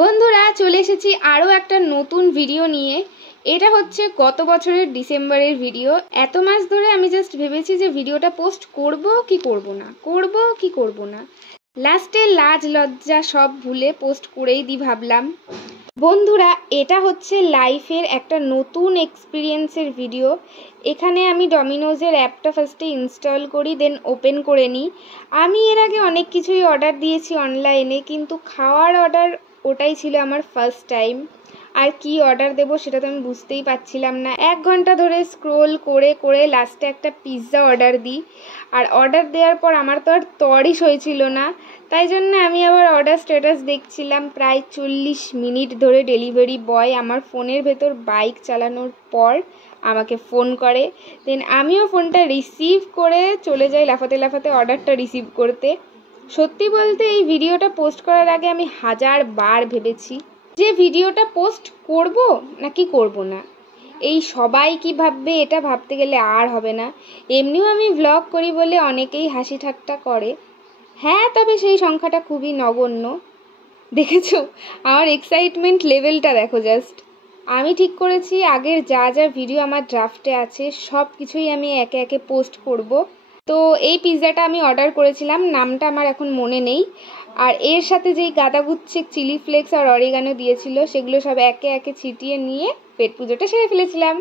বন্ধুরা চলে এসেছি আরও একটা নতুন ভিডিও নিয়ে। এটা হচ্ছে গত বছরের ডিসেম্বরের ভিডিও। এত মাস ধরে আমি জাস্ট ভেবেছি যে ভিডিওটা পোস্ট করব কি করব না, লাস্টে লাজ লজ্জা সব ভুলে পোস্ট করেই দিই ভাবলাম। বন্ধুরা এটা হচ্ছে লাইফের একটা নতুন এক্সপিরিয়েন্সের ভিডিও। এখানে আমি ডমিনোজের অ্যাপটা ফার্স্টে ইনস্টল করি, দেন ওপেন করে নিই। আমি এর আগে অনেক কিছুই অর্ডার দিয়েছি অনলাইনে, কিন্তু খাওয়ার অর্ডার ওটাই ছিল আমার ফার্স্ট টাইম। আর কি অর্ডার দেবো সেটা তো আমি বুঝতেই পারছিলাম না। 1 ঘন্টা ধরে স্ক্রোল করে করে লাস্টে একটা পিৎজা অর্ডার দিই। আর অর্ডার দেওয়ার পর আমার তো আর তরই সইছিল না, তাই জন্য আমি আবার অর্ডার স্ট্যাটাস দেখছিলাম। প্রায় 40 মিনিট ধরে ডেলিভারি বয় আমার ফোনের ভেতর বাইক চালানোর পর আমাকে ফোন করে, দেন আমিও ফোনটা রিসিভ করে চলে যাই লাফাতে লাফাতে অর্ডারটা রিসিভ করতে। সত্যি বলতে এই ভিডিওটা পোস্ট করার আগে আমি 1000 বার ভেবেছি যে ভিডিওটা পোস্ট করব নাকি করব না। এই সবাই কি ভাববে এটা ভাবতে গেলে আর হবে না। এমনিও আমি ভ্লগ করি বলে অনেকেই হাসি ঠাট্টা করে, হ্যাঁ, তবে সেই সংখ্যাটা খুবই নগণ্য। দেখেছো আমার এক্সাইটমেন্ট লেভেলটা দেখো জাস্ট। আমি ঠিক করেছি আগের যা যা ভিডিও আমার ড্রাফটে আছে সব কিছুই আমি একে একে পোস্ট করব। তো এই পিৎজাটা আমি অর্ডার করেছিলাম, নামটা আমার এখন মনে নেই। আর এর সাথে যেই গাদাগুচ্ছে চিলি ফ্লেক্স আর অরিগানো দিয়েছিল সেগুলো সব একে একে ছিটিয়ে নিয়ে পেট পুজোটা সেরে ফেলেছিলাম।